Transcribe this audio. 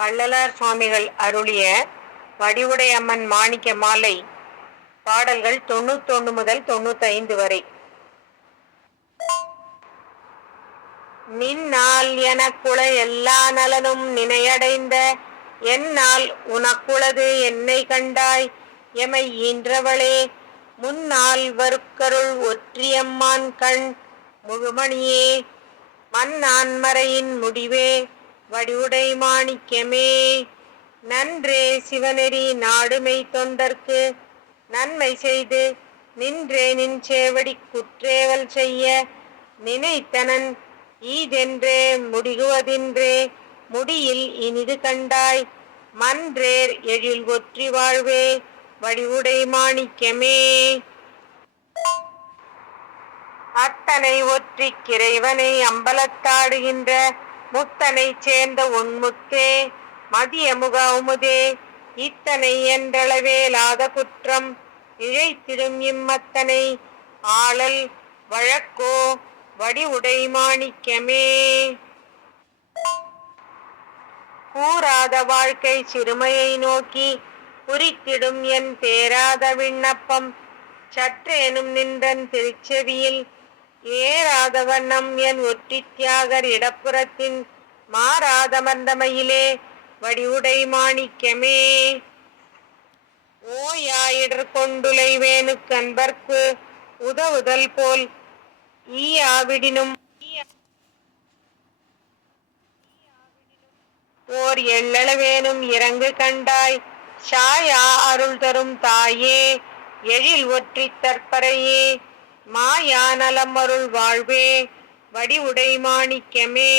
வள்ளலார் சுவாமிகள் அருளிய வடிவுடை அம்மன் மாணிக்க மாலை பாடல்கள் 91 முதல் 95 வரை. நின்னால் எனக்குள எல்லா நலனும் நினையடைந்த என்னால் உனக்குளது என்னை கண்டாய் எமை ஈன்றவளே முன்னால் வருக்கருள் ஒற்றியம்மான் கண் முழுமணியே மன்னான் மறையின் முடிவே வடிவுடை மாணிக்கமே நன்றே சிவநெறி நாடுமை தொண்டர்க்கு நன்மை செய்து நின்றே நின் சேவடி குற்றேவல் செய்ய நினைத்தனன் ஈதென்றே முடிகுவதின்றே முடியில் இனிது கண்டாய் மன்றேர் எழில் ஒற்றி வாழ்வே வடிவுடை மாணிக்கமே. அத்தனை ஒற்றி கிறைவனை அம்பலத்தாடுகின்ற முத்தனை சேர்ந்த உன்முத்தே மதிய முகமுதே இத்தனை என்றளவேலாத குற்றம் இழைத்திடும் இம்மத்தனை ஆளல் வழக்கோ வடிவுடை மாணிக்கமே. கூறாத வாழ்க்கை சிறுமையை நோக்கி குறித்திடும் என் தேராத விண்ணப்பம் சற்றேனும் நின்றன் திருச்செவியில் ஏறாத வண்ணம் என் ஒற்றி தியாகர் இடப்புறத்தின் மாறாத மந்தமையிலே வடிவுடை மாணிக்கமே. ஓயாயிடர் கொண்டுலை வேணு கண்பர்க்கு உதவுதல் போல் ஈயாவிடினும் ஓர் எள்ளளவேனும் இறங்கு கண்டாய் சாயா அருள் தரும் தாயே எழில் ஒற்றி தற்பரையே மாயா நலம் அருள் வாழ்வே வடிவுடை மாணிக்கமே.